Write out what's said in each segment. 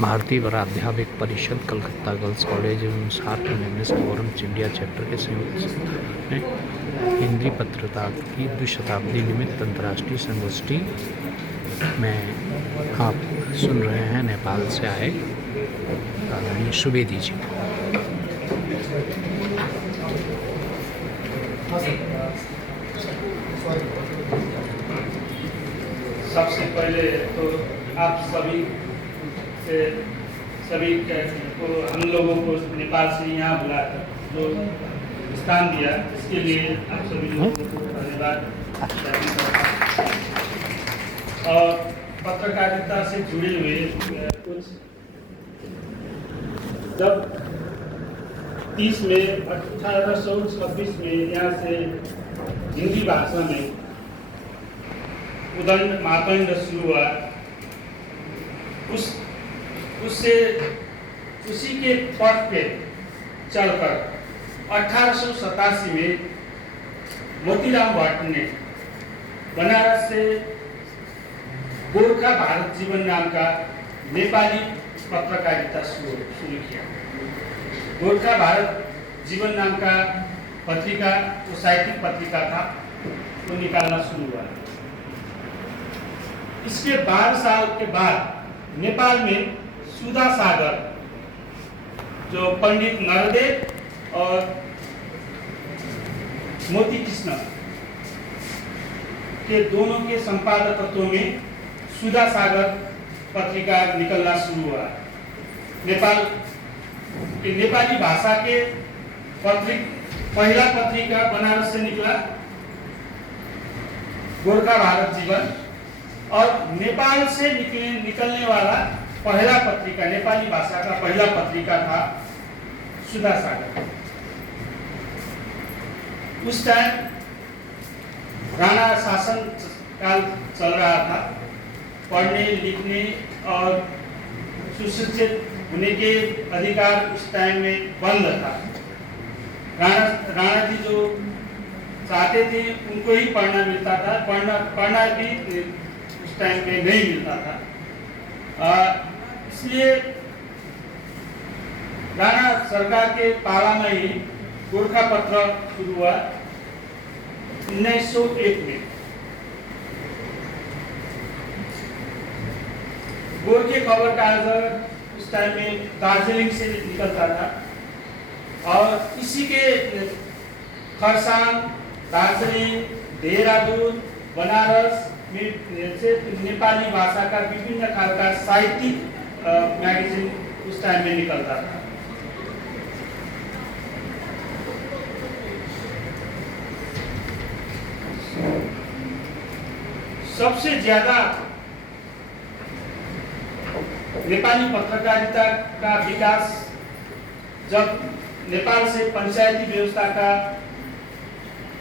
भारतीय वराध्यापक परिषद कलकत्ता गर्ल्स कॉलेज एवं SAARC MS forums India chapter के संयुक्त में हिंदी पत्रकारिता की द्विशताब्दी निमित्त अंतर्राष्ट्रीय संगोष्ठी में आप सुन रहे हैं नेपाल से आए आदरणीय सुवेदी जी। सबसे पहले तो आप सभी को हम लोगों को नेपाल से यहाँ बुलाकर जो स्थान दिया इसके लिए आप सभी लोगों को धन्यवाद। और पत्रकारिता से जुड़े हुए कुछ जब 30 में 1826 में यहाँ से हिंदी भाषा में उदंड मापदंड शुरू हुआ, उसी के पथ पे चलकर 1887 में मोतीराम भट्ट ने बनारस से गोरखा भारत जीवन नाम का नेपाली पत्रकारिता शुरू किया। गोरखा भारत जीवन नाम का पत्रिका, वो साहित्यिक पत्रिका था, वो निकालना शुरू हुआ। इसके 12 साल के बाद नेपाल में सुधा सागर, जो पंडित नरदेव और मोती कृष्ण के दोनों के संपादकत्व में सुधा सागर पत्रिका निकलना शुरू हुआ। नेपाली भाषा के पहला पत्रिका बनारस से निकला, गोरखा भारत जीवन, और नेपाल से निकलने वाला पहला पत्रिका, नेपाली भाषा का पहला पत्रिका था सुधा सागर। उस टाइम राणा शासन काल चल रहा था, पढ़ने लिखने और सुशिक्षित होने के अधिकार उस टाइम में बंद था। राणा जी जो चाहते थे उनको ही पढ़ना मिलता था, पढ़ना भी उस टाइम पे नहीं मिलता था। इसलिए राणा सरकार के पाला में ही गोरखा पत्र शुरू हुआ 1901 में। गोरखे खबर कागज उस टाइम में दार्जिलिंग से निकलता था, और इसी के खरसाङ, दार्जिलिंग, देहरादून, बनारस में से नेपाली भाषा का विभिन्न प्रकार का साहित्यिक मैगजीन उस टाइम में निकलता था। सबसे ज्यादा नेपाली पत्रकारिता का विकास जब नेपाल से पंचायती व्यवस्था का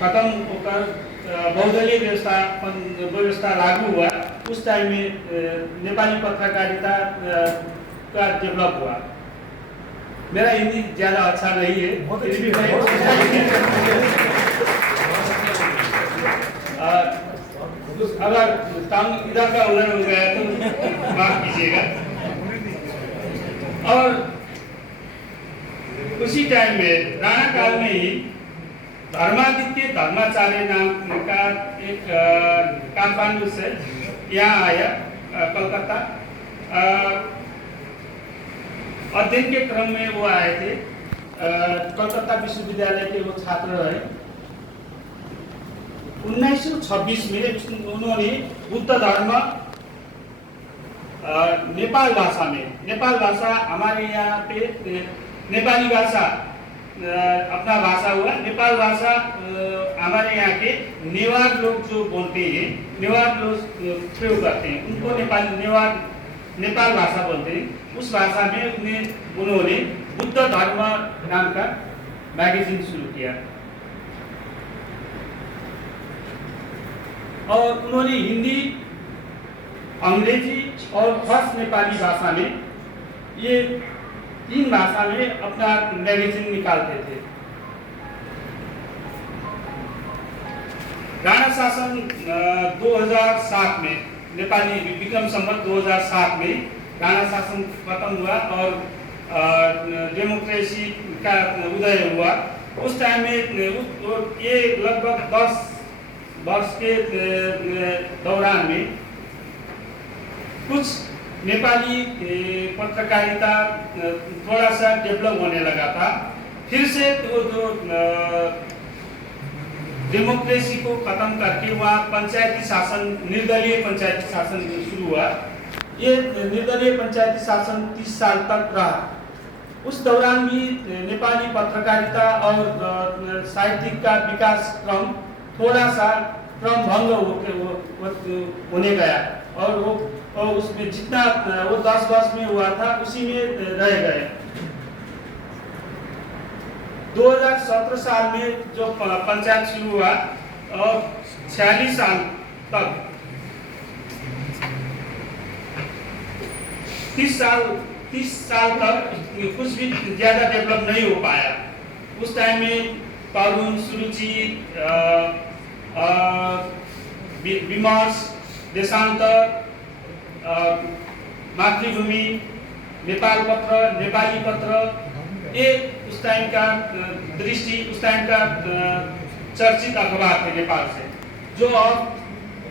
खत्म होकर बहुदलीय व्यवस्था लागू हुआ, उस टाइम में नेपाली पत्रकारिता का डेवलप हुआ। मेरा हिंदी ज्यादा अच्छा नहीं है, फिर भी अगर काम इधर का उधर हो गया तो माफ कीजिएगा। और उसी टाइम में राणा काल में ही धर्मादित्य धर्माचार्य नाम का एक काठमांडू से यहाँ आया कलकत्ता। अध्ययन के क्रम में वो आए थे, कलकत्ता विश्वविद्यालय के वो छात्र रहे। 1926 में उन्होंने बुद्ध धर्म नेपाल भाषा में, नेपाल भाषा हमारे यहाँ पे नेपाली भाषा अपना भाषा हुआ, नेपाल भाषा हमारे यहाँ के नेवार लोग जो बोलते हैं, नेवार लोग प्रयोग करते हैं, उनको नेपाल भाषा बोलते हैं। उस भाषा में उन्होंने बुद्ध धर्म नाम का मैगजीन शुरू किया, और उन्होंने हिंदी, अंग्रेजी और फर्स्ट नेपाली भाषा में, ये 3 भाषा में अपना मैगजीन निकालते थे। राणा शासन 2007 में, नेपाली विक्रम संवत 2007 में राणा शासन खत्म हुआ और डेमोक्रेसी का उदय हुआ। उस टाइम में ये लगभग 10 वर्ष के दौरान में कुछ नेपाली पत्रकारिता थोड़ा सा डेवलप होने लगा था। फिर से जो डेमोक्रेसी को खत्म करके वहाँ पंचायती शासन, निर्दलीय पंचायती शासन शुरू हुआ। ये निर्दलीय पंचायती शासन 30 साल तक रहा। उस दौरान भी नेपाली पत्रकारिता और साहित्यिक का विकास क्रम थोड़ा सा क्रम भंग होने गया और उसमें जितना वो 10 वर्ष में हुआ था उसी में रह गए। 2017 साल में जो पंचायत शुरू हुआ और 46 साल तक 30 साल तक कुछ भी ज्यादा डेवलप नहीं हो पाया। उस टाइम में तरुण, सुरुचि, विमर्श, देशान्तर, मातृभूमि, नेपाल पत्र, नेपाली पत्र, ये उस टाइम का दृष्टि, उस टाइम का चर्चित अखबार थे नेपाल से, जो अब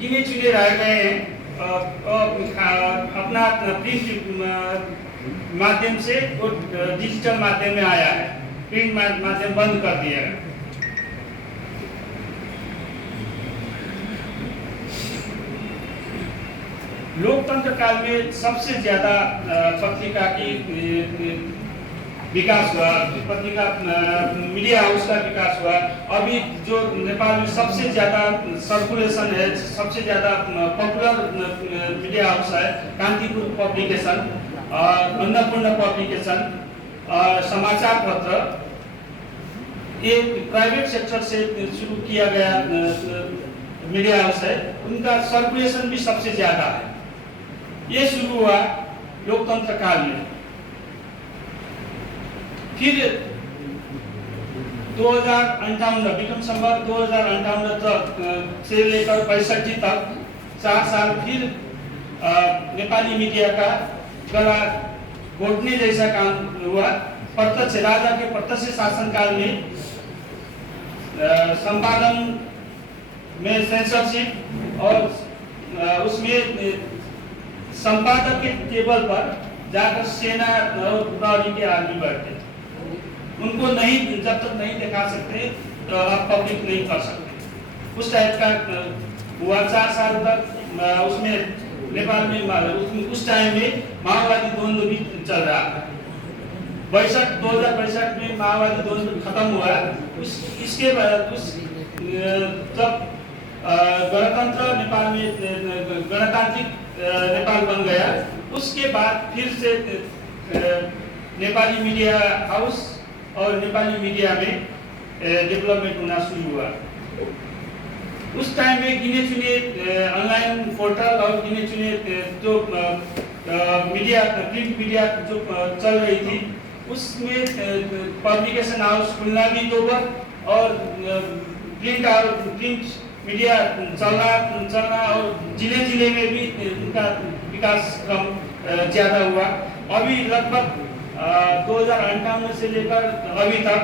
गिने चुने रह गए हैं। अपना प्रिंट माध्यम से वो डिजिटल माध्यम में आया है, प्रिंट माध्यम बंद कर दिया है। लोकतंत्र काल में सबसे ज्यादा पत्रिका की विकास हुआ, पत्रिका मीडिया हाउस का विकास हुआ। अभी जो नेपाल में सबसे ज्यादा सर्कुलेशन है, सबसे ज्यादा पॉपुलर मीडिया हाउस है कान्तिपुर पब्लिकेशन, अन्नपूर्ण पब्लिकेशन, समाचार पत्र। ये प्राइवेट सेक्टर से शुरू किया गया मीडिया हाउस है, उनका सर्कुलेशन भी सबसे ज्यादा है। ये शुरू हुआ लोकतंत्र काल में। फिर 2058 विक्रम संवत 2058 तक से लेकर 65 तक 4 साल फिर नेपाली मीडिया का गला घोटने जैसा काम हुआ। प्रत्यक्ष राजा के प्रत्यक्ष शासनकाल में संपादन में सेंसरशिप और उसमें संपादक के टेबल पर जाकर सेना और प्रहरी के आदमी बैठते, उनको नहीं, जब तक नहीं दिखा सकते तो आप पब्लिक नहीं कर सकते। उस टाइप का हुआ 4 साल तक। उसमें नेपाल में उस टाइम में माओवादी द्वंद्व भी चल रहा था। 2062 में माओवादी द्वंद्व खत्म हुआ। इसके बाद जब गणतंत्र नेपाल में गणतांत्रिक नेपाल बन गया, उसके बाद फिर से नेपाली मीडिया हाउस और नेपाली मीडिया में डेवलपमेंट होना शुरू हुआ। उस टाइम में गिने चुने ऑनलाइन पोर्टल और गिने चुने जो मीडिया, प्रिंट मीडिया जो चल रही थी, उसमें पब्लिकेशन हाउस खुलना भी 2 बार और प्रिंट मीडिया चलना और जिले में भी उनका विकास क्रम ज्यादा हुआ। अभी लगभग 2058 से लेकर अभी तक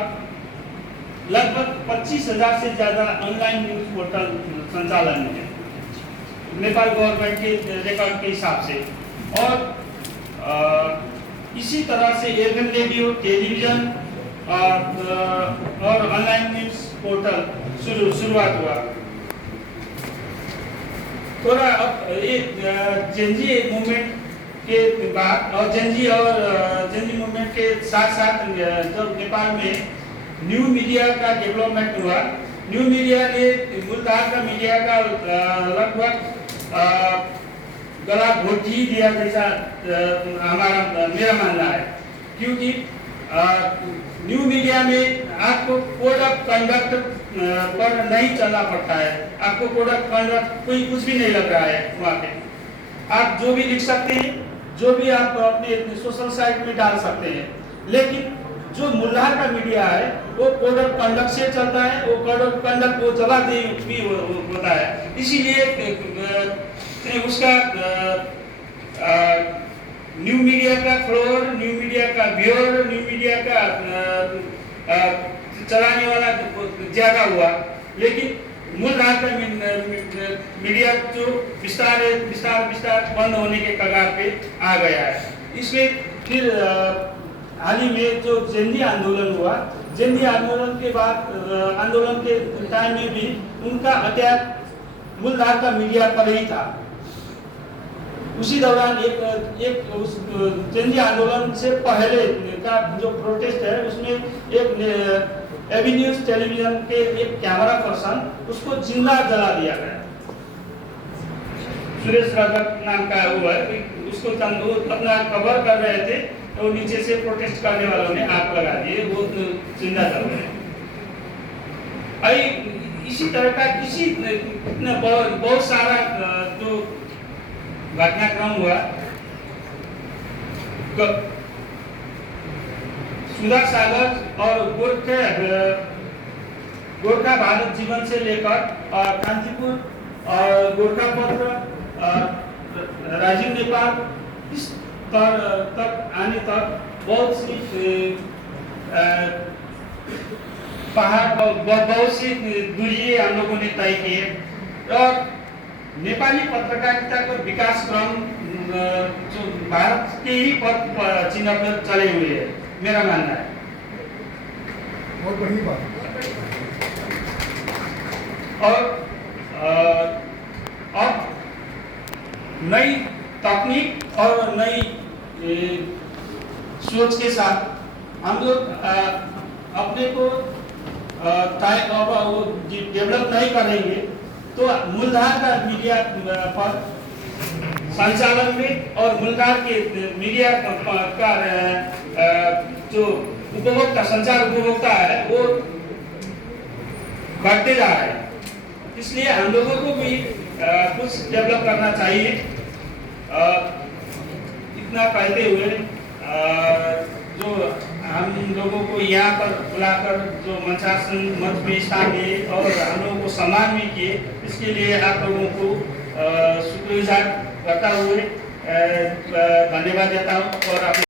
लगभग 25,000 से ज्यादा ऑनलाइन न्यूज पोर्टल संचालन में है नेपाल गवर्नमेंट के रिकॉर्ड के हिसाब से। और इसी तरह से एफएम रेडियो, टेलीविजन और ऑनलाइन न्यूज पोर्टल शुरुआत हुआ। थोड़ा अब ये जेनजी मूवमेंट के बाद और जेनजी मूवमेंट के साथ साथ जब नेपाल में न्यू मीडिया का डेवलपमेंट हुआ, न्यू मीडिया ने मूलधार का मीडिया का लगभग गला घोट ही दिया जैसा मेरा मानना है। क्योंकि न्यू मीडिया में आपको कोड ऑफ कंडक्ट पर नहीं चलना पड़ता है। आपको कोड ऑफ कंडक्ट कोई कुछ भी नहीं लग रहा है वहाँ पे। आप जो भी लिख सकते हैं, जो भी आप अपने सोशल साइट में डाल सकते हैं। लेकिन जो मूलधार का मीडिया है वो कोड ऑफ कंडक्ट से चलता है, वो कोड ऑफ कंडक्ट वो जवाबदेही भी होता है। इसीलिए उसका न्यू मीडिया का फ्लोर, न्यू मीडिया का व्यूअर, न्यू मीडिया का चलाने वाला ज्यादा हुआ, लेकिन मूलधार का मीडिया जो विस्तार बंद होने के कगार पे आ गया है। इसमें फिर हाल ही में जो जेनजी आंदोलन हुआ, जेनजी आंदोलन के बाद आंदोलन के टाइम में भी उनका अटैक मूलधार का मीडिया पर ही था। उसी दौरान एक उस जेनजी आंदोलन से पहले का जो प्रोटेस्ट है उसमें एक एबी न्यूज टेलीविजन के एक कैमरा पर्सन उसको जिंदा जला दिया गया। सुरेश राजक नाम का वो है, उसको अपना कवर कर रहे थे तो नीचे से प्रोटेस्ट करने वालों ने आग लगा दिए, वो जिंदा जल गए। इसी तरह का बहुत सारा जो घटनाक्रम हुआ। सुधा सागर और गोरखा भारत जीवन से लेकर कांचीपुर और गोरखा पत्र, राजीव नेपाल, इस तक आने तक बहुत सी बहुत सी दूरी हम लोगों ने तय किए और नेपाली पत्रकारिता को विकास क्रम जो भारत के ही पथ चिन्ह पर चले हुए है, मेरा मानना है। बहुत बड़ी बात। और अब नई तकनीक और नई सोच के साथ हम लोग अपने को डेवलप नहीं करेंगे तो मूलधार का मीडिया पर संचालन में और मूलधार के मीडिया का जो उपभोक्ता संचार उपभोक्ता है वो बढ़ते जा रहे हैं। इसलिए हम लोगों को भी कुछ डेवलप करना चाहिए। इतना कहते हुए जो हम लोगों को यहाँ पर बुलाकर जो मंचासन मंच में स्थान दिए और हम लोगों को सम्मान भी किए, इसके लिए आप लोगों को शुक्रगुजार करता हुए धन्यवाद देता हूँ और